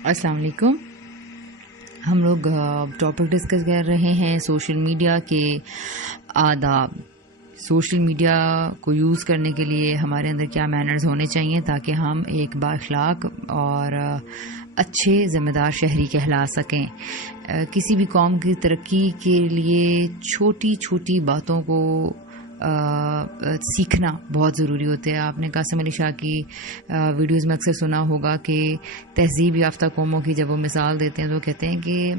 السلام علیکم. ہم لوگ ٹاپک ڈسکس کر رہے ہیں سوشل میڈیا کے آداب. سوشل میڈیا کو یوز کرنے کے لیے ہمارے اندر کیا مینرز ہونے چاہیے تاکہ ہم ایک بااخلاق اور اچھے ذمہ دار شہری کہلا سکیں. کسی بھی قوم کی ترقی کے لیے چھوٹی چھوٹی باتوں کو سیکھنا بہت ضروری ہوتے ہیں. آپ نے قاسم علی شاہ کی ویڈیوز میں اکثر سنا ہوگا کہ تہذیب یافتہ قوموں کی جب وہ مثال دیتے ہیں تو وہ کہتے ہیں کہ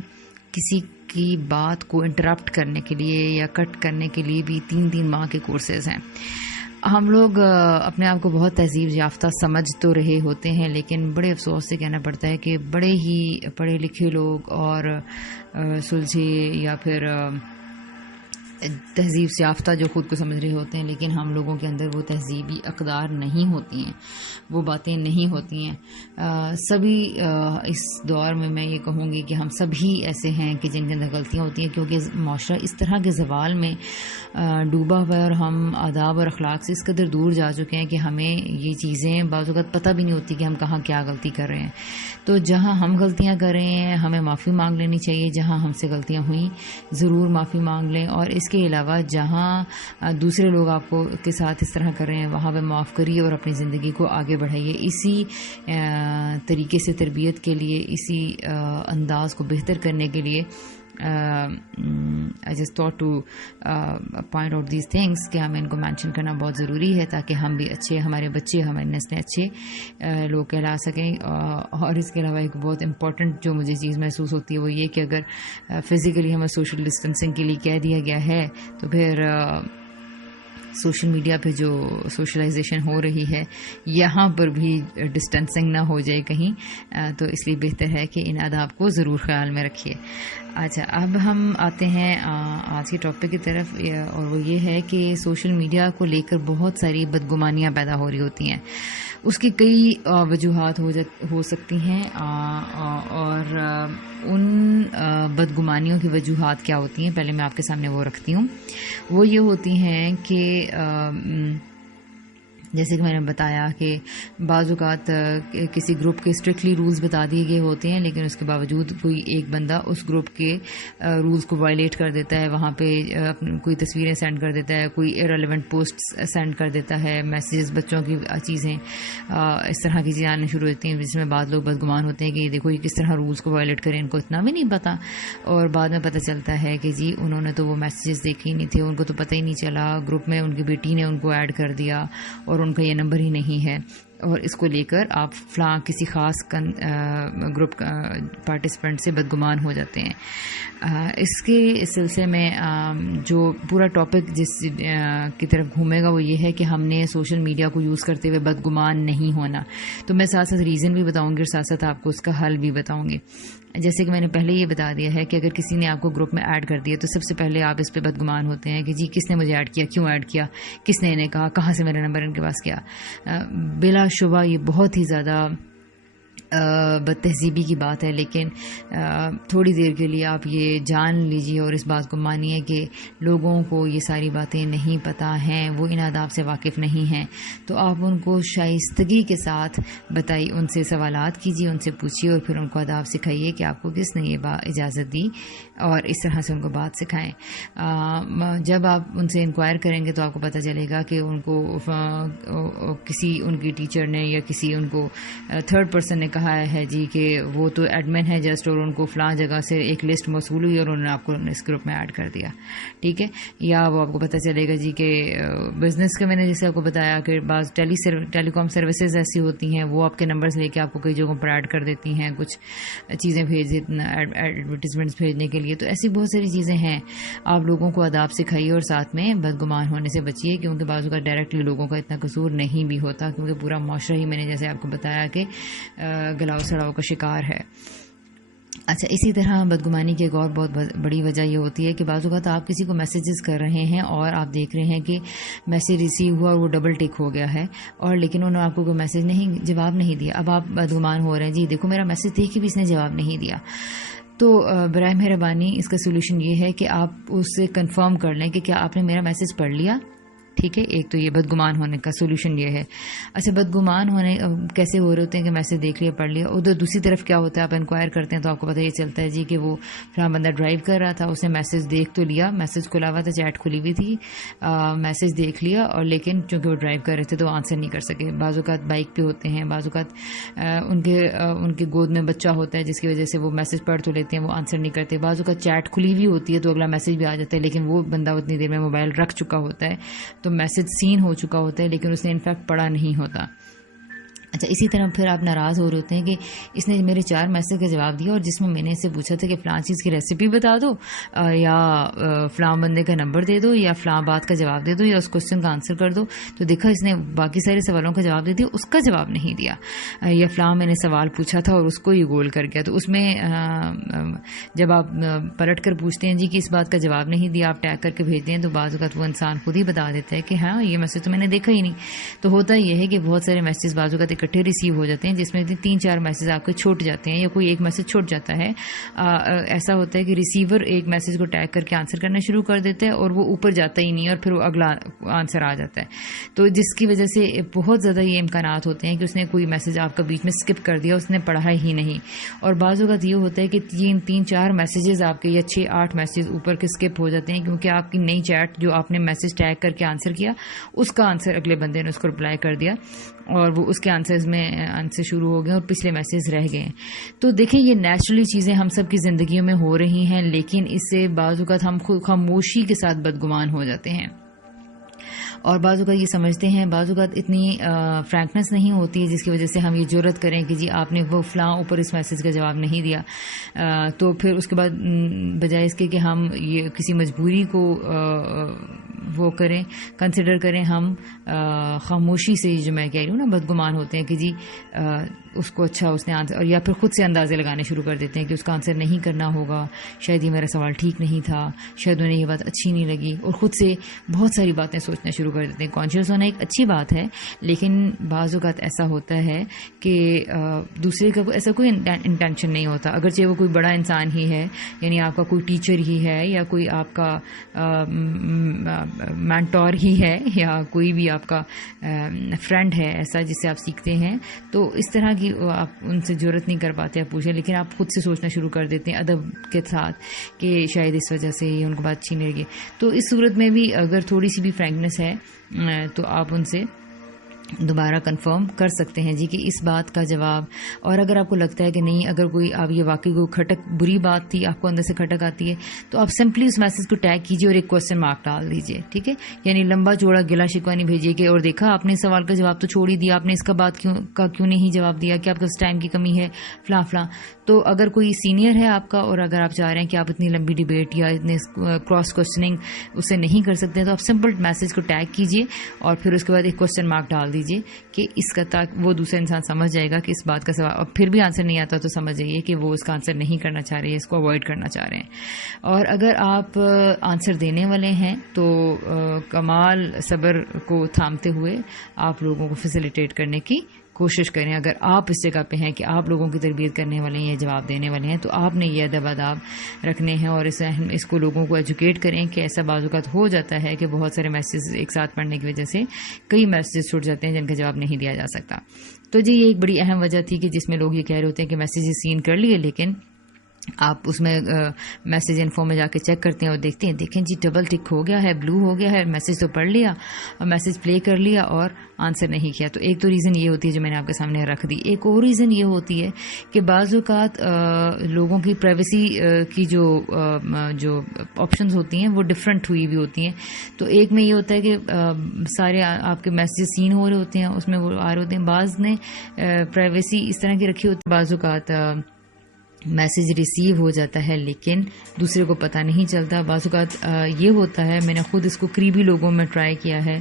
کسی کی بات کو انٹرپٹ کرنے کے لیے یا کٹ کرنے کے لیے بھی 3 ماہ کے کورسز ہیں. ہم لوگ اپنے آپ کو بہت تہذیب یافتہ سمجھ تو رہے ہوتے ہیں، لیکن بڑے افسوس سے کہنا پڑتا ہے کہ بڑے ہی پڑھے لکھے لوگ اور سلجھے یا پھر تہذیب سے یافتہ جو خود کو سمجھ رہے ہوتے ہیں، لیکن ہم لوگوں کے اندر وہ تہذیبی اقدار نہیں ہوتی ہیں، وہ باتیں نہیں ہوتی ہیں. سبھی اس دور میں یہ کہوں گی کہ ہم سبھی ایسے ہیں کہ جن کے اندر غلطیاں ہوتی ہیں، کیونکہ معاشرہ اس طرح کے زوال میں ڈوبا ہوا ہے اور ہم آداب اور اخلاق سے اس قدر دور جا چکے ہیں کہ ہمیں یہ چیزیں بعض اوقات پتہ بھی نہیں ہوتی کہ ہم کہاں کیا غلطی کر رہے ہیں. تو جہاں ہم غلطیاں کر رہے ہیں ہمیں معافی مانگ لینی چاہیے. جہاں ہم سے غلطیاں ہوئیں ضرور معافی مانگ لیں، اور اس کے علاوہ جہاں دوسرے لوگ آپ کو کے ساتھ اس طرح کر رہے ہیں وہاں پہ معاف کریے اور اپنی زندگی کو آگے بڑھائیے. اسی طریقے سے تربیت کے لیے، اسی انداز کو بہتر کرنے کے لیے I just thought to point out these things کہ ہمیں ان کو مینشن کرنا بہت ضروری ہے تاکہ ہم بھی اچھے، ہمارے بچے، ہماری نسلیں اچھے لوگ کہلا سکیں. اور اس کے علاوہ ایک بہت امپورٹنٹ جو مجھے چیز محسوس ہوتی ہے وہ یہ کہ اگر فزیکلی ہمیں سوشل ڈسٹینسنگ کے لیے کہہ دیا گیا ہے تو پھر سوشل میڈیا پہ جو سوشلائزیشن ہو رہی ہے یہاں پر بھی ڈسٹینسنگ نہ ہو جائے کہیں. تو اس لیے بہتر ہے کہ ان آداب کو ضرور خیال میں رکھیے. اچھا، اب ہم آتے ہیں آج کے ٹاپک کی طرف، اور وہ یہ ہے کہ سوشل میڈیا کو لے کر بہت ساری بدگمانیاں پیدا ہو رہی ہوتی ہیں. اس کی کئی وجوہات ہو سکتی ہیں، اور ان بدگمانیوں کی وجوہات کیا ہوتی ہیں پہلے میں آپ کے سامنے وہ رکھتی ہوں. وہ یہ ہوتی ہیں کہ جیسے کہ میں نے بتایا کہ بعض اوقات کسی گروپ کے اسٹرکٹلی رولز بتا دیے گئے ہوتے ہیں، لیکن اس کے باوجود کوئی ایک بندہ اس گروپ کے رولز کو وائلیٹ کر دیتا ہے، وہاں پہ کوئی تصویریں سینڈ کر دیتا ہے، کوئی ایرریلیونٹ پوسٹس سینڈ کر دیتا ہے، میسیجز بچوں کی چیزیں، اس طرح کی چیزیں آنے شروع ہوتی ہیں جس میں بعض لوگ بدگمان ہوتے ہیں کہ یہ دیکھو یہ کس طرح رولز کو وائلیٹ کریں، ان کو اتنا بھی نہیں پتہ. اور بعد میں پتہ چلتا ہے کہ جی انہوں نے تو وہ میسیجز دیکھے ہی نہیں تھے، ان کو تو پتہ ہی نہیں چلا، گروپ میں ان کی بیٹی نے ان کو ایڈ کر دیا اور ان کا یہ نمبر ہی نہیں ہے، اور اس کو لے کر آپ فلاں کسی خاص گروپ پارٹیسپینٹ سے بدگمان ہو جاتے ہیں. اس کے سلسلے میں جو پورا ٹاپک جس کی طرف گھومے گا وہ یہ ہے کہ ہم نے سوشل میڈیا کو یوز کرتے ہوئے بدگمان نہیں ہونا. تو میں ساتھ ساتھ ریزن بھی بتاؤں گی اور ساتھ ساتھ آپ کو اس کا حل بھی بتاؤں گی. جیسے کہ میں نے پہلے یہ بتا دیا ہے کہ اگر کسی نے آپ کو گروپ میں ایڈ کر دیا تو سب سے پہلے آپ اس پہ بدگمان ہوتے ہیں کہ جی کس نے مجھے ایڈ کیا، کیوں ایڈ کیا، کس نے انہیں کہا، کہاں سے میرا نمبر ان کے پاس کیا. بلا شبہ یہ بہت ہی زیادہ بد تہذیبی کی بات ہے، لیکن تھوڑی دیر کے لیے آپ یہ جان لیجیے اور اس بات کو مانیے کہ لوگوں کو یہ ساری باتیں نہیں پتہ ہیں، وہ ان آداب سے واقف نہیں ہیں. تو آپ ان کو شائستگی کے ساتھ بتائیے، ان سے سوالات کیجیے، ان سے پوچھیے اور پھر ان کو آداب سکھائیے کہ آپ کو کس نے یہ اجازت دی، اور اس طرح سے ان کو بات سکھائیں. جب آپ ان سے انکوائر کریں گے تو آپ کو پتہ چلے گا کہ ان کو کسی ان کی ٹیچر نے یا کسی ان کو تھرڈ پرسن نے کہا ہے جی کہ وہ تو ایڈمن ہے جسٹ، اور ان کو فلاں جگہ سے ایک لسٹ موصول ہوئی اور انہوں نے آپ کو اس گروپ میں ایڈ کر دیا. ٹھیک ہے، یا وہ آپ کو پتہ چلے گا جی کہ بزنس کا میں نے جیسے آپ کو بتایا کہ بعض ٹیلی کام سروسز ایسی ہوتی ہیں وہ آپ کے نمبرز لے کے آپ کو کئی جگہوں پر ایڈ کر دیتی ہیں کچھ چیزیں ایڈورٹیزمنٹس بھیجنے کے لیے. تو ایسی بہت ساری چیزیں ہیں. آپ لوگوں کو آداب سکھائیے اور ساتھ میں بدگمان ہونے سے بچیے، کیونکہ بعض اوقات ڈائریکٹلی لوگوں کا اتنا قصور نہیں بھی ہوتا، کیونکہ پورا معاشرہ ہی میں نے جیسے آپ کو بتایا کہ گلاؤ سڑاؤ کا شکار ہے. اچھا، اسی طرح بدگمانی کی ایک اور بہت بڑی وجہ یہ ہوتی ہے کہ بعض اوقات آپ کسی کو میسیجز کر رہے ہیں اور آپ دیکھ رہے ہیں کہ میسیج ریسیو ہوا اور وہ ڈبل ٹک ہو گیا ہے، اور لیکن انہوں نے آپ کو کوئی میسیج جواب نہیں دیا. اب آپ بدگمان ہو رہے ہیں جی دیکھو میرا میسیج دیکھ کے بھی اس نے جواب نہیں دیا. تو برائے مہربانی اس کا سولوشن یہ ہے کہ آپ اس سے کنفرم کر لیں کہ کیا آپ نے میرا میسیج پڑھ لیا. ٹھیک ہے. ایک تو یہ بدگمان ہونے کا سولوشن یہ ہے. اچھا بدگمان ہونے کیسے ہو رہے ہوتے ہیں کہ میسج دیکھ لیا پڑھ لیا. ادھر دوسری طرف کیا ہوتا ہے, آپ انکوائر کرتے ہیں تو آپ کو پتہ یہ چلتا ہے جی کہ وہ فلاں بندہ ڈرائیو کر رہا تھا, اس نے میسج دیکھ تو لیا, میسج کھلا ہوا تھا, چیٹ کھلی ہوئی تھی, میسج دیکھ لیا, اور لیکن چونکہ وہ ڈرائیو کر رہے تھے تو آنسر نہیں کر سکے. بعض اوقات بائک پہ ہوتے ہیں, بعض اوقات ان کے گود میں بچہ ہوتا ہے جس کی وجہ سے وہ میسج پڑھ تو لیتے ہیں, وہ آنسر نہیں کرتے. بعض اوقات چیٹ کھلی ہوئی ہوتی ہے تو اگلا میسج بھی آ جاتا ہے, لیکن وہ بندہ اتنی دیر میں موبائل رکھ چکا ہوتا ہے تو میسج سین ہو چکا ہوتا ہے لیکن اس نے انفیکٹ پڑھا نہیں ہوتا. اچھا اسی طرح پھر آپ ناراض ہو رہے ہوتے ہیں کہ اس نے میرے 4 میسج کا جواب دیا, اور جس میں میں نے اس سے پوچھا تھا کہ فلاں چیز کی ریسیپی بتا دو, یا فلاں بندے کا نمبر دے دو, یا فلاں بات کا جواب دے دو, یا اس کوشچن کا آنسر کر دو, تو دیکھا اس نے باقی سارے سوالوں کا جواب دے دیا, اس کا جواب نہیں دیا. یا فلاں میں نے سوال پوچھا تھا اور اس کو یہ گول کر گیا. تو اس میں جب آپ پلٹ کر پوچھتے ہیں جی کہ اس بات کا جواب نہیں دیا, آپ ٹیگ کر کے بھیجتے ہیں, تو بعض اوقات وہ انسان خود ہی بتا دیتا ہے کہ ہاں یہ میسج تو میں نے دیکھا ہی نہیں. تو ہوتا یہ ہے کہ بہت سارے میسیج بعض اوقات اکٹھے ریسیو ہو جاتے ہیں, جس میں 3-4 میسیج آپ کے چھوٹ جاتے ہیں, یا کوئی ایک میسج چھوٹ جاتا ہے. ایسا ہوتا ہے کہ ریسیور ایک میسج کو ٹیگ کر کے آنسر کرنا شروع کر دیتا ہے, اور وہ اوپر جاتا ہی نہیں, اور پھر وہ اگلا آنسر آ جاتا ہے. تو جس کی وجہ سے بہت زیادہ یہ امکانات ہوتے ہیں کہ اس نے کوئی میسج آپ کا بیچ میں اسکپ کر دیا, اس نے پڑھا ہی نہیں. اور بعض اوقات یہ ہوتا ہے کہ 3-4 میسیجز آپ کے یا 6-8 میسیج اوپر کے اسکپ ہو جاتے ہیں, کیونکہ آپ کی نئی چیٹ جو آپ نے میسج ٹیگ کر کے آنسر کیا, اس کا آنسر اگلے بندے نے اس کو رپلائی کر دیا, اور وہ اس کے آنسرز میں آنسر شروع ہو گئے اور پچھلے میسیج رہ گئے ہیں. تو دیکھیں یہ نیچرلی چیزیں ہم سب کی زندگیوں میں ہو رہی ہیں, لیکن اس سے بعض اوقات ہم خود خاموشی کے ساتھ بدگمان ہو جاتے ہیں, اور بعض اوقات یہ سمجھتے ہیں, بعض اوقات اتنی فرینکنس نہیں ہوتی ہے جس کی وجہ سے ہم یہ جرت کریں کہ جی آپ نے وہ فلاں اوپر اس میسج کا جواب نہیں دیا. تو پھر اس کے بعد بجائے اس کے کہ ہم یہ کسی مجبوری کو وہ کریں, کنسیڈر کریں, ہم خاموشی سے جو میں کہہ رہی ہوں نا بدگمان ہوتے ہیں کہ جی اس کو اچھا اس نے آنسر, اور یا پھر خود سے اندازے لگانے شروع کر دیتے ہیں کہ اس کا آنسر نہیں کرنا ہوگا, شاید یہ میرا سوال ٹھیک نہیں تھا, شاید انہیں یہ بات اچھی نہیں لگی, اور خود سے بہت ساری باتیں سوچنا شروع کر دیتے ہیں. کانشیس ہونا ایک اچھی بات ہے, لیکن بعض اوقات ایسا ہوتا ہے کہ دوسرے کا ایسا کوئی انٹینشن نہیں ہوتا, اگرچہ وہ کوئی بڑا انسان ہی ہے, یعنی آپ کا کوئی ٹیچر ہی ہے, یا کوئی آپ کا مینٹور ہی ہے, یا کوئی بھی آپ کا فرینڈ ہے ایسا جس سے آپ سیکھتے ہیں. تو اس طرح کی آپ ان سے ضرورت نہیں کر پاتے آپ پوچھیں, لیکن آپ خود سے سوچنا شروع کر دیتے ہیں ادب کے ساتھ کہ شاید اس وجہ سے ان کو بات اچھی نہیں لگی. تو اس صورت میں بھی اگر تھوڑی سی بھی فرینکنس ہے تو آپ ان سے دوبارہ کنفرم کر سکتے ہیں جی کہ اس بات کا جواب. اور اگر آپ کو لگتا ہے کہ نہیں, اگر کوئی آپ یہ واقعی کوئی کھٹک بری بات تھی, آپ کو اندر سے کھٹک آتی ہے, تو آپ سمپلی اس میسج کو ٹیگ کیجیے اور ایک کوسچن مارک ڈال دیجیے, ٹھیک ہے. یعنی لمبا چوڑا گلا شکوہ نہیں بھیجیے کہ اور دیکھا آپ نے سوال کا جواب تو چھوڑ ہی دیا, آپ نے اس کا بات کیوں نہیں جواب دیا, کہ آپ کا ٹائم کی کمی ہے, فلاں فلاں. تو اگر کوئی سینئر ہے آپ کا, اور اگر آپ چاہ رہے ہیں کہ آپ اتنی لمبی ڈیبیٹ یا اتنے کراس کوشچننگ اسے نہیں کر سکتے, تو آپ سمپل میسج کو ٹیگ کیجیے اور پھر اس کے بعد ایک کوسچن مارک ڈال دیجیے کہ اس کا, تاکہ وہ دوسرا انسان سمجھ جائے گا کہ اس بات کا سوال, اور پھر بھی آنسر نہیں آتا تو سمجھ جائیے کہ وہ اس کا آنسر نہیں کرنا چاہ رہے ہیں, اس کو اوائڈ کرنا چاہ رہے ہیں. اور اگر آپ آنسر دینے والے ہیں تو کمال صبر کو تھامتے ہوئے آپ لوگوں کو فیسیلیٹیٹ کرنے کی کوشش کریں. اگر آپ اس جگہ پہ ہیں کہ آپ لوگوں کی تربیت کرنے والے ہیں یا جواب دینے والے ہیں, تو آپ نے یہ ادب آداب رکھنے ہیں, اور اس کو لوگوں کو ایجوکیٹ کریں کہ ایسا بعض اوقات ہو جاتا ہے کہ بہت سارے میسیج ایک ساتھ پڑھنے کی وجہ سے کئی میسیجز چھوٹ جاتے ہیں جن کا جواب نہیں دیا جا سکتا. تو جی یہ ایک بڑی اہم وجہ تھی کہ جس میں لوگ یہ کہہ رہے ہوتے ہیں کہ میسیجز سین کر لیے, لیکن آپ اس میں میسیج انفو میں جا کے چیک کرتے ہیں اور دیکھتے ہیں, دیکھیں جی ڈبل ٹک ہو گیا ہے, بلو ہو گیا ہے, میسیج تو پڑھ لیا اور میسیج پلے کر لیا اور آنسر نہیں کیا. تو ایک تو ریزن یہ ہوتی ہے جو میں نے آپ کے سامنے رکھ دی. ایک اور ریزن یہ ہوتی ہے کہ بعض اوقات لوگوں کی پرائیویسی کی جو آپشنز ہوتی ہیں وہ ڈفرینٹ ہوئی بھی ہوتی ہیں. تو ایک میں یہ ہوتا ہے کہ سارے آپ کے میسیجز سین ہو رہے ہوتے ہیں, اس میں وہ آ رہے ہوتے ہیں. بعض نے پرائیویسی اس طرح کی رکھی ہوتی ہے, بعض اوقات میسیج ریسیو ہو جاتا ہے لیکن دوسرے کو پتہ نہیں چلتا. بعض اوقات یہ ہوتا ہے, میں نے خود اس کو قریبی لوگوں میں ٹرائی کیا ہے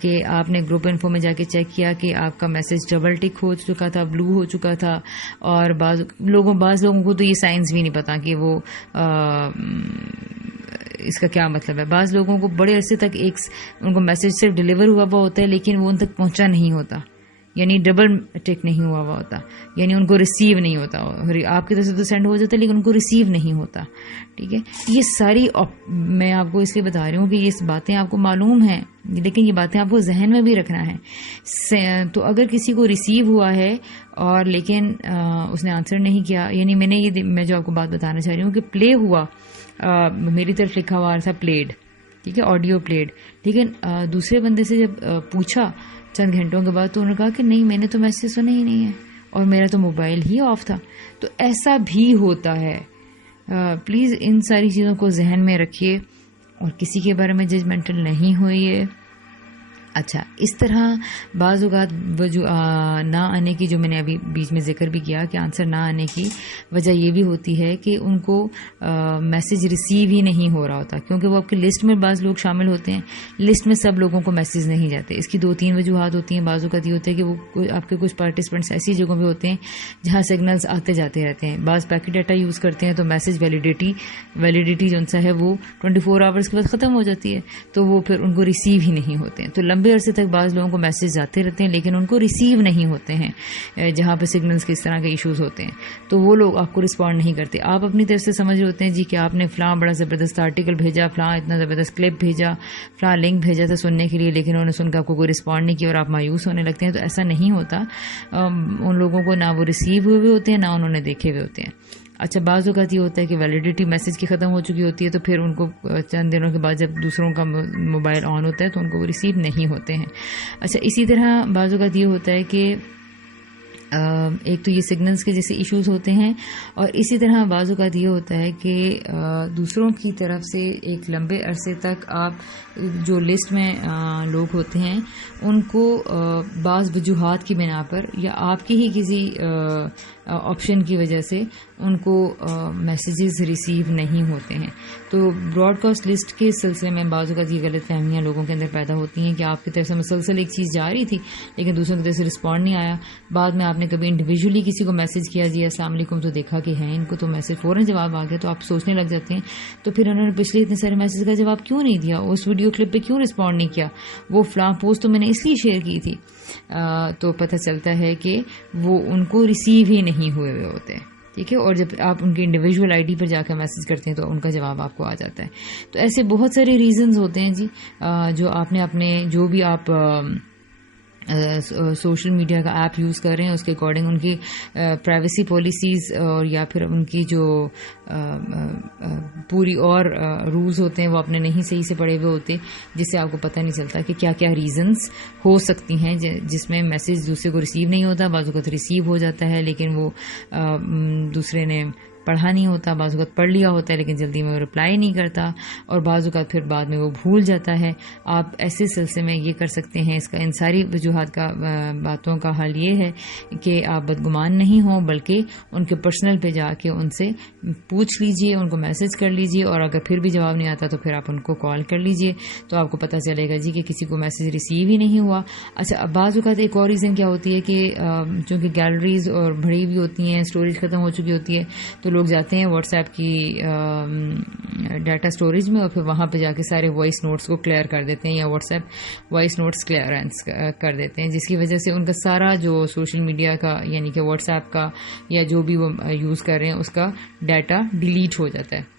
کہ آپ نے گروپ انفو میں جا کے چیک کیا کہ آپ کا میسیج ڈبل ٹک ہو چکا تھا, بلو ہو چکا تھا, اور بعض لوگوں کو تو یہ سائنس بھی نہیں پتا کہ وہ اس کا کیا مطلب ہے. بعض لوگوں کو بڑے عرصے تک ان کو میسیج صرف ڈلیور ہوا ہوتا ہے لیکن وہ ان تک پہنچا نہیں ہوتا, یعنی ڈبل ٹک نہیں ہوا ہوتا، یعنی ان کو ریسیو نہیں ہوتا. آپ کی طرف سے تو سینڈ ہو جاتا ہے لیکن ان کو ریسیو نہیں ہوتا. ٹھیک ہے، یہ ساری میں آپ کو اس لیے بتا رہی ہوں کہ یہ باتیں آپ کو معلوم ہیں، لیکن یہ باتیں آپ کو ذہن میں بھی رکھنا ہے. تو اگر کسی کو ریسیو ہوا ہے اور لیکن اس نے آنسر نہیں کیا، یعنی میں جو آپ کو بات بتانا چاہ رہی ہوں کہ پلے ہوا، میری طرف لکھا ہوا تھا پلیڈ، ٹھیک ہے، آڈیو پلیڈ، لیکن دوسرے بندے سے جب پوچھا چند گھنٹوں کے بعد تو انہوں نے کہا کہ نہیں، میں نے تو میسج سنا ہی نہیں ہے اور میرا تو موبائل ہی آف تھا. تو ایسا بھی ہوتا ہے. پلیز ان ساری چیزوں کو ذہن میں رکھیے اور کسی کے بارے میں ججمنٹل نہیں ہوئیے. اچھا، اس طرح بعض اوقات نہ آنے کی، جو میں نے ابھی بیچ میں ذکر بھی کیا کہ آنسر نہ آنے کی وجہ یہ بھی ہوتی ہے کہ ان کو میسج ریسیو ہی نہیں ہو رہا ہوتا، کیونکہ وہ آپ کی لسٹ میں بعض لوگ شامل ہوتے ہیں، لسٹ میں سب لوگوں کو میسج نہیں جاتے. اس کی 2-3 وجوہات ہوتی ہیں. بعض اوقات یہ ہوتا ہے کہ وہ آپ کے کچھ پارٹیسپینٹس ایسی جگہوں پہ ہوتے ہیں جہاں سگنلز آتے جاتے رہتے ہیں. بعض پیکٹ ڈیٹا یوز کرتے ہیں تو میسج ویلیڈیٹی جو سا ہے وہ 24 آورس کے بعد ختم ہو جاتی ہے، تو وہ پھر ان کو ریسیو ہی نہیں ہوتے ہیں. تو لمبے عرصے تک بعض لوگوں کو میسج آتے رہتے ہیں لیکن ان کو ریسیو نہیں ہوتے ہیں، جہاں پہ سگنلز کے اس طرح کے ایشوز ہوتے ہیں، تو وہ لوگ آپ کو رسپونڈ نہیں کرتے. آپ اپنی طرف سے سمجھ رہے ہوتے ہیں جی کہ آپ نے فلاں بڑا زبردست آرٹیکل بھیجا، فلاں اتنا زبردست کلپ بھیجا، فلاں لنک بھیجا تھا سننے کے لیے، لیکن انہوں نے سن کے آپ کو کوئی رسپونڈ نہیں کیا اور آپ مایوس ہونے لگتے ہیں. تو ایسا نہیں ہوتا. ان لوگوں کو نہ وہ ریسیو ہوئے ہوتے ہیں، نہ انہوں نے دیکھے ہوئے ہوتے ہیں. اچھا، بعض اوقات یہ ہوتا ہے کہ ویلیڈیٹی میسج کی ختم ہو چکی ہوتی ہے، تو پھر ان کو چند دنوں کے بعد جب دوسروں کا موبائل آن ہوتا ہے تو ان کو وہ ریسیو نہیں ہوتے ہیں. اچھا، اسی طرح بعض اوقات یہ ہوتا ہے کہ ایک تو یہ سگنلز کے جیسے ایشوز ہوتے ہیں، اور اسی طرح بعض اوقات یہ ہوتا ہے کہ دوسروں کی طرف سے ایک لمبے عرصے تک آپ جو لسٹ میں لوگ ہوتے ہیں ان کو بعض وجوہات کی بنا پر یا آپ کی ہی کسی آپشن کی وجہ سے ان کو میسیجز ریسیو نہیں ہوتے ہیں. تو براڈ کاسٹ لسٹ کے سلسلے میں بعض اوقات یہ غلط فہمیاں لوگوں کے اندر پیدا ہوتی ہیں کہ آپ کی طرف سے مسلسل ایک چیز جا رہی تھی لیکن دوسروں کی طرف سے رسپونڈ نہیں آیا. بعد میں آپ نے کبھی انڈیویجولی کسی کو میسج کیا جی السلام علیکم، تو دیکھا کہ ہیں ان کو تو میسج فوراً جواب آ گیا، تو آپ سوچنے لگ جاتے ہیں تو پھر انہوں نے پچھلے اتنے سارے میسج کا جواب کیوں نہیں دیا، اس ویڈیو کلپ پہ کیوں رسپونڈ نہیں کیا، وہ فلاں پوسٹ تو میں نے اس لیے شیئر کی تھی. تو پتہ چلتا ہے کہ وہ ان کو ریسیو ہی نہیں ہوئے ہوتے ہیں. ٹھیک ہے، اور جب آپ ان کے انڈیویجول آئی ڈی پر جا کے میسج کرتے ہیں تو ان کا جواب آپ کو آ جاتا ہے. تو ایسے بہت سارے ریزنز ہوتے ہیں جی، جو آپ نے اپنے جو بھی آپ سوشل میڈیا کا ایپ یوز کر رہے ہیں اس کے اکارڈنگ ان کی پرائیویسی پالیسیز اور یا پھر ان کی جو پوری اور رولز ہوتے ہیں وہ آپ نے نہیں صحیح سے پڑھے ہوئے ہوتے، جس سے آپ کو پتہ نہیں چلتا کہ کیا کیا ریزنز ہو سکتی ہیں جس میں میسج دوسرے کو ریسیو نہیں ہوتا. بعض اوقات ریسیو ہو جاتا ہے لیکن وہ دوسرے نے پڑھا نہیں ہوتا، بعض اوقات پڑھ لیا ہوتا ہے لیکن جلدی میں وہ رپلائی نہیں کرتا، اور بعض اوقات پھر بعد میں وہ بھول جاتا ہے. آپ ایسے سلسلے میں یہ کر سکتے ہیں، اس کا ان ساری وجوہات کا باتوں کا حل یہ ہے کہ آپ بدگمان نہیں ہوں بلکہ ان کے پرسنل پہ جا کے ان سے پوچھ لیجئے، ان کو میسج کر لیجئے، اور اگر پھر بھی جواب نہیں آتا تو پھر آپ ان کو کال کر لیجئے، تو آپ کو پتہ چلے گا جی کہ کسی کو میسج ریسیو ہی نہیں ہوا. اچھا، بعض اوقات ایک اور ریزن کیا ہوتی ہے کہ چونکہ گیلریز اور بڑی ہوئی ہوتی ہیں، اسٹوریج ختم ہو چکی ہوتی ہے، تو لوگ جاتے ہیں واٹس ایپ کی ڈیٹا سٹوریج میں اور پھر وہاں پہ جا کے سارے وائس نوٹس کو کلیئر کر دیتے ہیں یا WhatsApp voice notes clearance کر دیتے ہیں، جس کی وجہ سے ان کا سارا جو سوشل میڈیا کا یعنی کہ واٹس ایپ کا یا جو بھی وہ یوز کر رہے ہیں اس کا ڈیٹا ڈیلیٹ ہو جاتا ہے،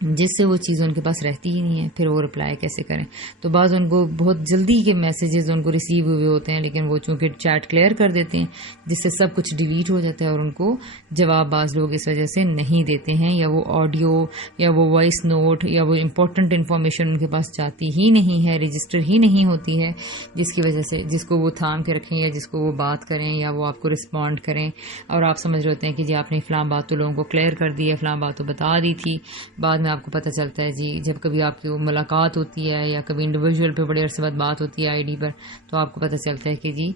جس سے وہ چیز ان کے پاس رہتی ہی نہیں ہے. پھر وہ رپلائی کیسے کریں؟ تو بعض ان کو بہت جلدی کے میسیجز ان کو ریسیو ہوئے ہوتے ہیں لیکن وہ چونکہ چیٹ کلیئر کر دیتے ہیں جس سے سب کچھ ڈیلیٹ ہو جاتا ہے، اور ان کو جواب بعض لوگ اس وجہ سے نہیں دیتے ہیں، یا وہ آڈیو یا وہ وائس نوٹ یا وہ امپورٹنٹ انفارمیشن ان کے پاس جاتی ہی نہیں ہے، رجسٹر ہی نہیں ہوتی ہے، جس کی وجہ سے جس کو وہ تھام کے رکھیں یا جس کو وہ بات کریں یا وہ آپ کو رسپونڈ کریں، اور آپ سمجھ رہے ہوتے ہیں کہ جی آپ نے فلاں بات تو لوگوں کو کلیئر کر دی ہے، فلاں بات تو بتا دی تھی. بعد میں آپ کو پتہ چلتا ہے جی جب کبھی آپ کی ملاقات ہوتی ہے یا کبھی انڈیویجول پہ بڑے عرصے بعد بات ہوتی ہے آئی ڈی پر، تو آپ کو پتہ چلتا ہے کہ جی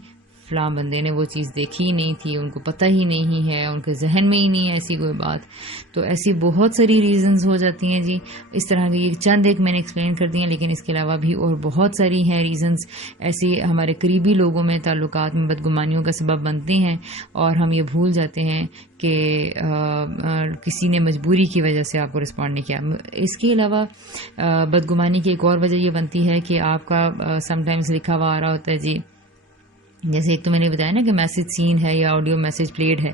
فلاں بندے نے وہ چیز دیکھی ہی نہیں تھی، ان کو پتہ ہی نہیں ہے، ان کے ذہن میں ہی نہیں ہے ایسی کوئی بات. تو ایسی بہت ساری ریزنز ہو جاتی ہیں جی. اس طرح کی یہ چند ایک میں نے ایکسپلین کر دی ہیں، لیکن اس کے علاوہ بھی اور بہت ساری ہیں ریزنز ایسی ہمارے قریبی لوگوں میں تعلقات میں بدگمانیوں کا سبب بنتے ہیں، اور ہم یہ بھول جاتے ہیں کہ کسی نے مجبوری کی وجہ سے آپ کو رسپونڈ نہیں کیا. اس کے علاوہ بدگمانی کی ایک اور وجہ یہ بنتی ہے کہ آپ کا سم ٹائمز لکھا ہوا آ رہا ہوتا ہے جی جیسے ایک تو میں نے بتایا نا کہ میسج سین ہے یا آڈیو میسج پلیڈ ہے،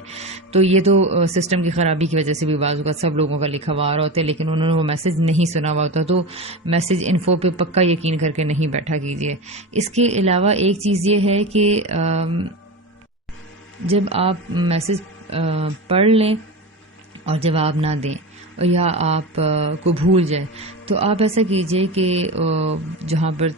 تو یہ تو سسٹم کی خرابی کی وجہ سے بھی بعض اوقات سب لوگوں کا لکھا ہوا آ رہا ہوتا ہے، لیکن انہوں نے وہ میسج نہیں سنا ہوا ہوتا، تو میسج انفو پہ پکا یقین کر کے نہیں بیٹھا کیجیے۔ اس کے علاوہ ایک چیز یہ ہے کہ جب آپ میسج پڑھ لیں اور جواب نہ دیں یا آپ کو بھول جائے، تو آپ ایسا کیجئے کہ جہاں پر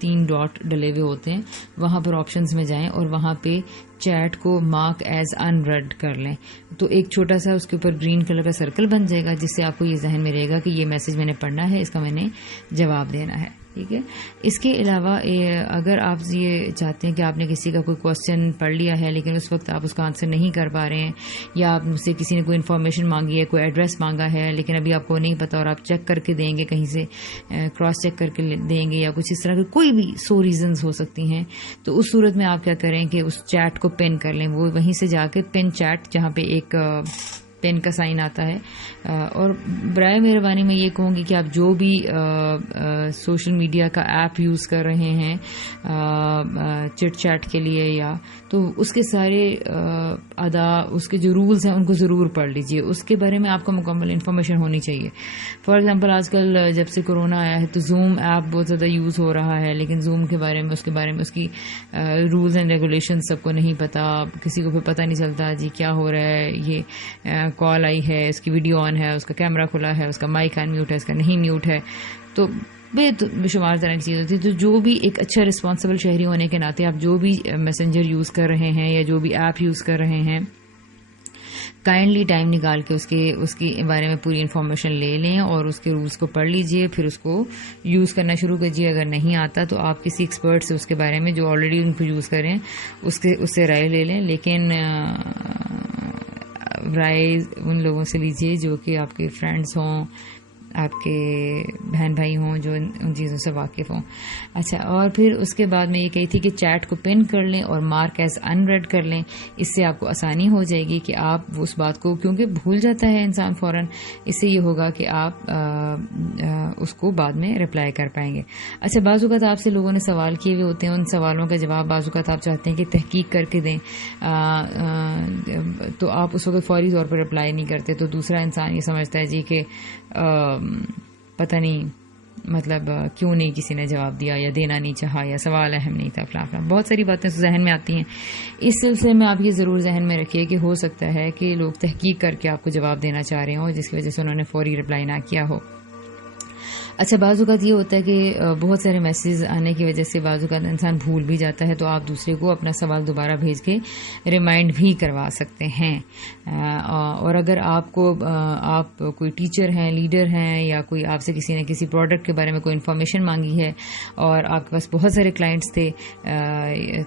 3 ڈاٹ ڈلے ہوئے ہوتے ہیں وہاں پر آپشنز میں جائیں اور وہاں پہ چیٹ کو مارک ایز ان ریڈ کر لیں، تو ایک چھوٹا سا اس کے اوپر گرین کلر کا سرکل بن جائے گا، جس سے آپ کو یہ ذہن میں رہے گا کہ یہ میسج میں نے پڑھنا ہے، اس کا میں نے جواب دینا ہے، ٹھیک ہے۔ اس کے علاوہ اگر آپ یہ چاہتے ہیں کہ آپ نے کسی کا کوئی کوسچن پڑھ لیا ہے لیکن اس وقت آپ اس کا آنسر نہیں کر پا رہے ہیں، یا آپ مجھ سے کسی نے کوئی انفارمیشن مانگی ہے، کوئی ایڈریس مانگا ہے لیکن ابھی آپ کو نہیں پتا اور آپ چیک کر کے دیں گے، کہیں سے کراس چیک کر کے دیں گے یا کچھ اس طرح کے کوئی بھی 100 ریزنز ہو سکتی ہیں، تو اس صورت میں آپ کیا کریں کہ اس چیٹ کو پن کر لیں، وہ وہیں سے جا کے پن چیٹ جہاں پہ ایک پین کا سائن آتا ہے، اور برائے مہربانی میں یہ کہوں گی کہ آپ جو بھی سوشل میڈیا کا ایپ یوز کر رہے ہیں چٹ چیٹ کے لیے یا تو اس کے سارے اس کے جو رولز ہیں ان کو ضرور پڑھ لیجئے، اس کے بارے میں آپ کو مکمل انفارمیشن ہونی چاہیے۔ فار ایگزامپل آج کل جب سے کرونا آیا ہے تو زوم ایپ بہت زیادہ یوز ہو رہا ہے، لیکن زوم کے بارے میں اس کی رولز اینڈ ریگولیشن سب کو نہیں پتا، کسی کو پھر پتہ نہیں چلتا جی کیا ہو رہا ہے، یہ کال آئی ہے، اس کی ویڈیو آن ہے، اس کا کیمرہ کھلا ہے، اس کا مائک ان میوٹ ہے، اس کا نہیں میوٹ ہے، تو بے شمار طرح کی چیز ہوتی ہے۔ تو جو بھی ایک اچھا رسپانسبل شہری ہونے کے ناطے آپ جو بھی میسنجر یوز کر رہے ہیں یا جو بھی ایپ یوز کر رہے ہیں، کائنڈلی ٹائم نکال کے اس کے بارے میں پوری انفارمیشن لے لیں اور اس کے رولز کو پڑھ لیجئے، پھر اس کو یوز کرنا شروع کیجئے۔ اگر نہیں آتا تو آپ کسی ایکسپرٹ سے اس کے بارے میں جو آلریڈی ان کو یوز کریں اس سے رائے لے لیں، لیکن رائے ان لوگوں سے لیجئے جو کہ آپ کے فرینڈز ہوں، آپ کے بہن بھائی ہوں جو ان چیزوں سے واقف ہوں۔ اچھا، اور پھر اس کے بعد میں یہ کہی تھی کہ چیٹ کو پن کر لیں اور مارک ایز ان ریڈ کر لیں، اس سے آپ کو آسانی ہو جائے گی کہ آپ اس بات کو، کیونکہ بھول جاتا ہے انسان فوراً، اس سے یہ ہوگا کہ آپ اس کو بعد میں رپلائی کر پائیں گے۔ اچھا، بعض اوقات آپ سے لوگوں نے سوال کیے ہوئے ہوتے ہیں، ان سوالوں کا جواب بعض اوقات آپ چاہتے ہیں کہ تحقیق کر کے دیں، تو آپ اس وقت فوری طور پر رپلائی نہیں کرتے، تو دوسرا انسان یہ سمجھتا ہے جی کہ پتہ نہیں مطلب کیوں نہیں کسی نے جواب دیا یا دینا نہیں چاہا یا سوال اہم نہیں تھا، فلاں بہت ساری باتیں ذہن میں آتی ہیں۔ اس سلسلے میں آپ یہ ضرور ذہن میں رکھیے کہ ہو سکتا ہے کہ لوگ تحقیق کر کے آپ کو جواب دینا چاہ رہے ہوں، جس کی وجہ سے انہوں نے فوری رپلائی نہ کیا ہو۔ اچھا، بعض اوقات یہ ہوتا ہے کہ بہت سارے میسیج آنے کی وجہ سے بعض اوقات انسان بھول بھی جاتا ہے، تو آپ دوسرے کو اپنا سوال دوبارہ بھیج کے ریمائنڈ بھی کروا سکتے ہیں۔ اور اگر آپ کوئی ٹیچر ہیں، لیڈر ہیں، یا کوئی آپ سے کسی نے کسی پروڈکٹ کے بارے میں کوئی انفارمیشن مانگی ہے اور آپ کے پاس بہت سارے کلائنٹس تھے،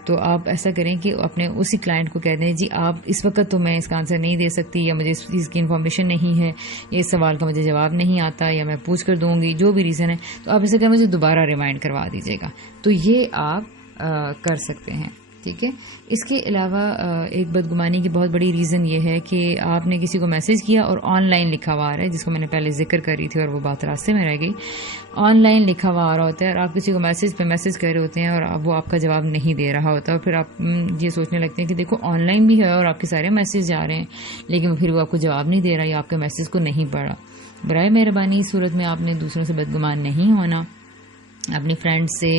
تو آپ ایسا کریں کہ اپنے اسی کلائنٹ کو کہہ دیں جی آپ اس وقت تو میں اس کا آنسر نہیں دے سکتی، یا مجھے اس چیز کی انفارمیشن نہیں ہے، یہ سوال کا مجھے جواب نہیں آتا، یا میں پوچھ کر دوں گی، جو بھی ریزن ہے، تو آپ اسے کہ مجھے دوبارہ ریمائنڈ کروا دیجیے گا، تو یہ آپ کر سکتے ہیں، ٹھیک ہے۔ اس کے علاوہ ایک بدگمانی کی بہت بڑی ریزن یہ ہے کہ آپ نے کسی کو میسج کیا اور آن لائن لکھا ہوا آ رہا ہے، جس کو میں نے پہلے ذکر کری تھی اور وہ بات راستے میں رہ گئی۔ آن لائن لکھا ہوا آ رہا ہوتا ہے اور آپ کسی کو میسج پہ میسج کر رہے ہوتے ہیں اور وہ آپ کا جواب نہیں دے رہا ہوتا، اور پھر آپ یہ سوچنے لگتے ہیں کہ دیکھو آن لائن بھی ہے اور آپ کے سارے میسج جا رہے ہیں، لیکن پھر وہ آپ کو جواب نہیں دے رہا یا آپ کے میسج کو نہیں پڑھا۔ برائے مہربانی اس صورت میں آپ نے دوسروں سے بدگمان نہیں ہونا، اپنی فرینڈ سے،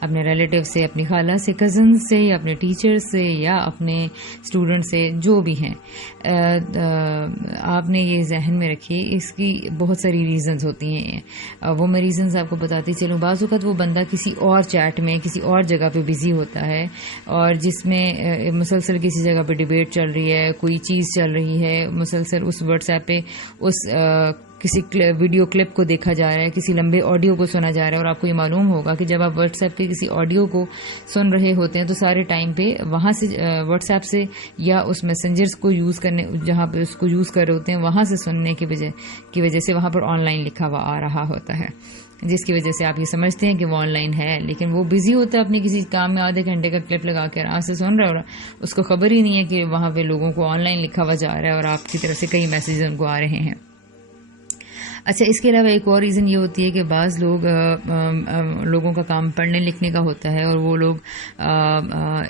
اپنے ریلیٹیو سے، اپنی خالہ سے، کزن سے، یا اپنے ٹیچر سے، یا اپنے اسٹوڈنٹ سے، جو بھی ہیں، آپ نے یہ ذہن میں رکھیے اس کی بہت ساری ریزنز ہوتی ہیں۔ وہ میں ریزنز آپ کو بتاتی چلوں۔ بعض اوقات وہ بندہ کسی اور چیٹ میں کسی اور جگہ پہ بزی ہوتا ہے، اور جس میں مسلسل کسی جگہ پہ ڈیبیٹ چل رہی ہے، کوئی چیز چل رہی ہے، مسلسل اس واٹس ایپ پہ اس کسی ویڈیو کلپ کو دیکھا جا رہا ہے، کسی لمبے آڈیو کو سنا جا رہا ہے، اور آپ کو یہ معلوم ہوگا کہ جب آپ واٹس ایپ کے کسی آڈیو کو سن رہے ہوتے ہیں تو سارے ٹائم پہ وہاں سے واٹس ایپ سے یا اس میسنجرز کو یوز کرنے، جہاں پہ اس کو یوز کر رہے ہوتے ہیں، وہاں سے سننے کی وجہ سے وہاں پر آن لائن لکھا ہوا آ رہا ہوتا ہے، جس کی وجہ سے آپ یہ سمجھتے ہیں کہ وہ آن لائن ہے، لیکن وہ بزی ہوتا ہے اپنے کسی کام میں، آدھے گھنٹے کا کلپ لگا کے آرام سے سن رہا ہے، اور اس کو خبر ہی نہیں ہے کہ وہاں پہ لوگوں کو آن لائن لکھا ہوا جا رہا ہے اور آپ کی طرف سے کئی میسیج ان کو آ رہے ہیں۔ اچھا، اس کے علاوہ ایک اور ریزن یہ ہوتی ہے کہ بعض لوگوں کا کام پڑھنے لکھنے کا ہوتا ہے، اور وہ لوگ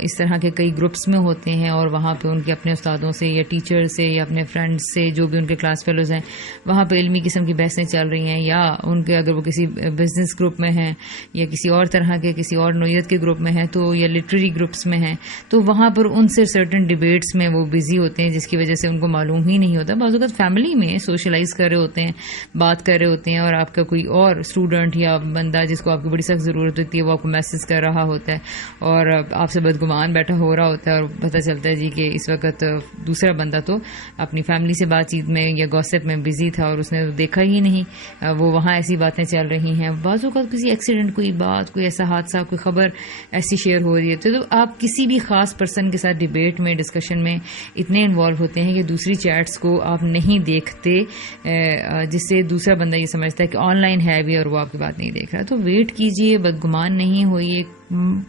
اس طرح کے کئی گروپس میں ہوتے ہیں، اور وہاں پہ ان کے اپنے استادوں سے یا ٹیچر سے یا اپنے فرینڈس سے جو بھی ان کے کلاس فیلوز ہیں، وہاں پہ علمی قسم کی بحثیں چل رہی ہیں، یا ان کے اگر وہ کسی بزنس گروپ میں ہیں یا کسی اور طرح کے کسی اور نوعیت کے گروپ میں ہیں تو یا لٹریری گروپس میں ہیں، تو وہاں پر ان سے سرٹن ڈیبیٹس میں وہ بزی ہوتے ہیں، جس کی وجہ سے ان کو معلوم ہی نہیں ہوتا. بعض اوقات فیملی میں سوشلائز کر رہے ہوتے ہیں، بات کر رہے ہوتے ہیں، اور آپ کا کوئی اور اسٹوڈنٹ یا بندہ جس کو آپ کی بڑی سخت ضرورت ہوتی ہے وہ آپ کو میسج کر رہا ہوتا ہے، اور آپ سے بدگمان بیٹھا ہو رہا ہوتا ہے، اور پتہ چلتا ہے جی کہ اس وقت دوسرا بندہ تو اپنی فیملی سے بات چیت میں یا گوسپ میں بزی تھا، اور اس نے دیکھا ہی نہیں وہ وہاں ایسی باتیں چل رہی ہیں. بعض اوقات کسی ایکسیڈنٹ، کوئی بات، کوئی ایسا حادثہ، کوئی خبر ایسی شیئر ہو رہی ہے، تو آپ کسی بھی خاص پرسن کے ساتھ ڈیبیٹ میں، ڈسکشن میں اتنے انوالو ہوتے ہیں کہ دوسری چیٹس کو آپ نہیں دیکھتے، جس سے دوسرا بندہ یہ سمجھتا ہے کہ آن لائن ہے بھی اور وہ آپ کی بات نہیں دیکھ رہا. تو ویٹ کیجئے، بدگمان نہیں ہوئیے،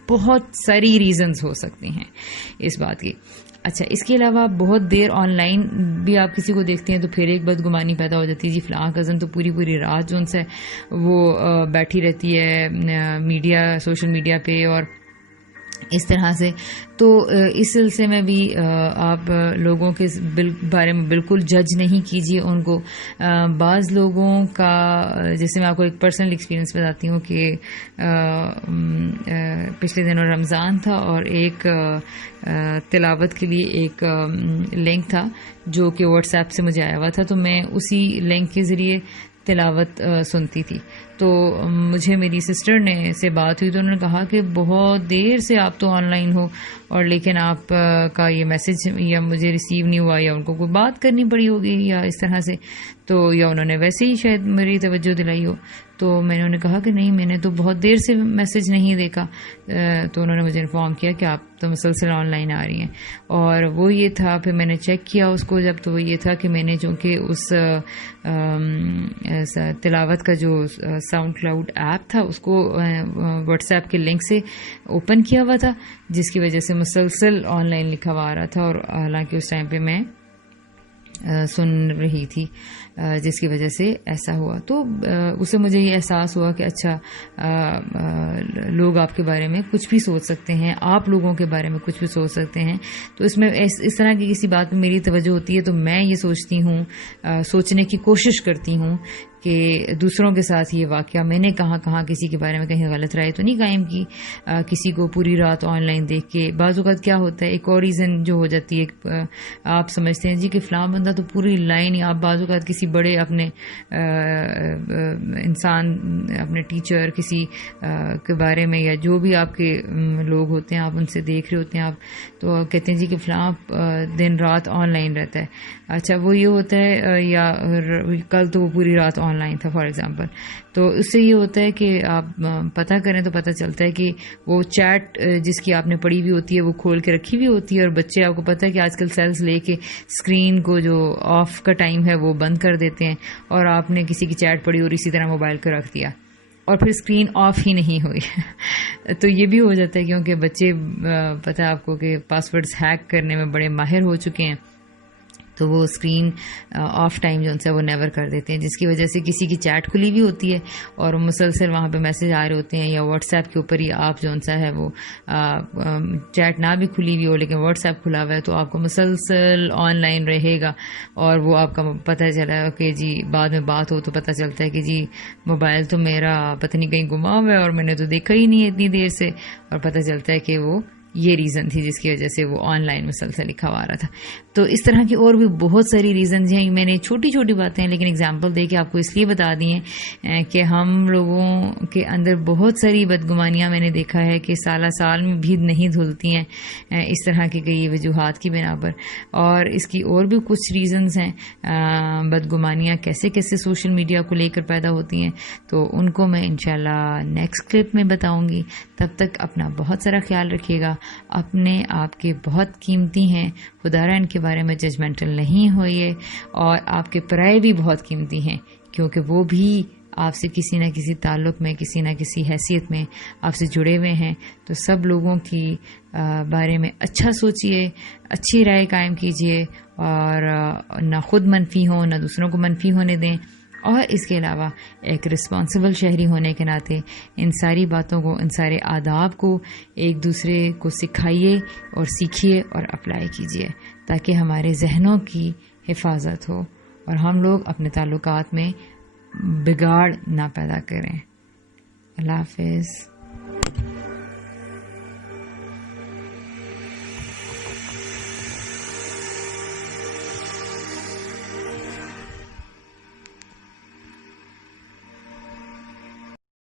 بہت ساری ریزنز ہو سکتی ہیں اس بات کی. اچھا، اس کے علاوہ بہت دیر آن لائن بھی آپ کسی کو دیکھتے ہیں تو پھر ایک بدگمانی پیدا ہو جاتی ہے، جی فلاں کزن تو پوری رات جو ان سے وہ بیٹھی رہتی ہے میڈیا، سوشل میڈیا پہ، اور اس طرح سے. تو اس سلسلے میں بھی آپ لوگوں کے بارے میں بالکل جج نہیں کیجیے ان کو. بعض لوگوں کا، جیسے میں آپ کو ایک پرسنل ایکسپیرینس بتاتی ہوں کہ پچھلے دنوں رمضان تھا، اور ایک تلاوت کے لیے ایک لنک تھا جو کہ واٹس ایپ سے مجھے آیا ہوا تھا، تو میں اسی لنک کے ذریعے تلاوت سنتی تھی. تو مجھے میری سسٹر نے سے بات ہوئی تو انہوں نے کہا کہ بہت دیر سے آپ تو آن لائن ہو، اور لیکن آپ کا یہ میسج یا مجھے ریسیو نہیں ہوا، یا ان کو کوئی بات کرنی پڑی ہوگی یا اس طرح سے، تو یا انہوں نے ویسے ہی شاید میری توجہ دلائی ہو. تو میں نے انہیں کہا کہ نہیں، میں نے تو بہت دیر سے میسج نہیں دیکھا. تو انہوں نے مجھے انفارم کیا کہ آپ تو مسلسل آن لائن آ رہی ہیں، اور وہ یہ تھا. پھر میں نے چیک کیا اس کو جب، تو وہ یہ تھا کہ میں نے چونکہ اس تلاوت کا جو ساؤنڈ کلاؤڈ ایپ تھا اس کو واٹس ایپ کے لنک سے اوپن کیا ہوا تھا، جس کی وجہ سے مسلسل آن لائن لکھا ہوا آ رہا تھا، اور حالانکہ اس ٹائم پہ میں سن رہی تھی، جس کی وجہ سے ایسا ہوا. تو اسے مجھے یہ احساس ہوا کہ اچھا، لوگ آپ کے بارے میں کچھ بھی سوچ سکتے ہیں، آپ لوگوں کے بارے میں کچھ بھی سوچ سکتے ہیں. تو اس میں اس طرح کی کسی بات میں میری توجہ ہوتی ہے تو میں یہ سوچتی ہوں، سوچنے کی کوشش کرتی ہوں کہ دوسروں کے ساتھ یہ واقعہ میں نے کہاں کسی کے بارے میں کہیں غلط رائے تو نہیں قائم کی، کسی کو پوری رات آن لائن دیکھ کے. بعض اوقات کیا ہوتا ہے، ایک اور ریزن جو ہو جاتی ہے، آپ سمجھتے ہیں جی کہ فلاں بندہ تو پوری لائن ہی، آپ بعض اوقات کسی بڑے اپنے انسان، اپنے ٹیچر کسی کے بارے میں، یا جو بھی آپ کے لوگ ہوتے ہیں، آپ ان سے دیکھ رہے ہوتے ہیں، آپ تو کہتے ہیں جی کہ فلاں دن رات آن لائن رہتا ہے. اچھا، وہ یہ ہوتا ہے، یا کل تو وہ پوری رات آن لائن تھا فار ایگزامپل. تو اس سے یہ ہوتا ہے کہ آپ پتہ کریں تو پتہ چلتا ہے کہ وہ چیٹ جس کی آپ نے پڑھی ہوئی ہوتی ہے وہ کھول کے رکھی ہوئی ہوتی ہے، اور بچے، آپ کو پتہ ہے کہ آج کل سیلز لے کے اسکرین کو جو آف کا ٹائم ہے وہ بند کر دیتے ہیں، اور آپ نے کسی کی چیٹ پڑھی اور اسی طرح موبائل کو رکھ دیا اور پھر اسکرین آف ہی نہیں ہوئی. تو یہ بھی ہو جاتا ہے کیونکہ بچے، پتہ ہے آپ کو کہ پاس ورڈز ہیک کرنے میں بڑے ماہر ہو چکے ہیں، تو وہ اسکرین آف ٹائم جو ان سے وہ نیور کر دیتے ہیں، جس کی وجہ سے کسی کی چیٹ کھلی بھی ہوتی ہے اور مسلسل وہاں پہ میسج آ رہے ہوتے ہیں، یا واٹس ایپ کے اوپر ہی آپ جو ان سا ہے وہ چیٹ نہ بھی کھلی ہوئی ہو لیکن واٹس ایپ کھلا ہوا ہے تو آپ کو مسلسل آن لائن رہے گا، اور وہ آپ کا پتہ چلا کہ جی بعد میں بات ہو تو پتہ چلتا ہے کہ جی موبائل تو میرا پتہ نہیں کہیں گما ہوا ہے اور میں نے تو دیکھا ہی نہیں ہے اتنی دیر سے، اور پتہ چلتا ہے کہ وہ یہ ریزن تھی جس کی وجہ سے وہ آن لائن مسلسل لکھا ہوا رہا تھا. تو اس طرح کی اور بھی بہت ساری ریزنز ہیں. میں نے چھوٹی چھوٹی باتیں ہیں لیکن اگزامپل دے کے آپ کو اس لیے بتا دی ہیں کہ ہم لوگوں کے اندر بہت ساری بدگمانیاں میں نے دیکھا ہے کہ سالہ سال میں بھی نہیں دھلتی ہیں اس طرح کی کئی وجوہات کی بنا پر. اور اس کی اور بھی کچھ ریزنز ہیں، بدگمانیاں کیسے کیسے سوشل میڈیا کو لے کر پیدا ہوتی ہیں، تو ان کو میں انشاءاللہ نیکسٹ کلپ میں بتاؤں گی. تب تک اپنا بہت سارا خیال رکھیے گا، اپنے آپ کے بہت قیمتی ہیں، خدا را ان کے بارے میں ججمنٹل نہیں ہوئیے، اور آپ کے پرائے بھی بہت قیمتی ہیں کیونکہ وہ بھی آپ سے کسی نہ کسی تعلق میں، کسی نہ کسی حیثیت میں آپ سے جڑے ہوئے ہیں. تو سب لوگوں کی بارے میں اچھا سوچئے، اچھی رائے قائم کیجئے، اور نہ خود منفی ہوں نہ دوسروں کو منفی ہونے دیں. اور اس کے علاوہ ایک رسپانسبل شہری ہونے کے ناطے ان ساری باتوں کو، ان سارے آداب کو ایک دوسرے کو سکھائیے اور سیکھیے اور اپلائی کیجیے، تاکہ ہمارے ذہنوں کی حفاظت ہو اور ہم لوگ اپنے تعلقات میں بگاڑ نہ پیدا کریں۔ اللہ حافظ۔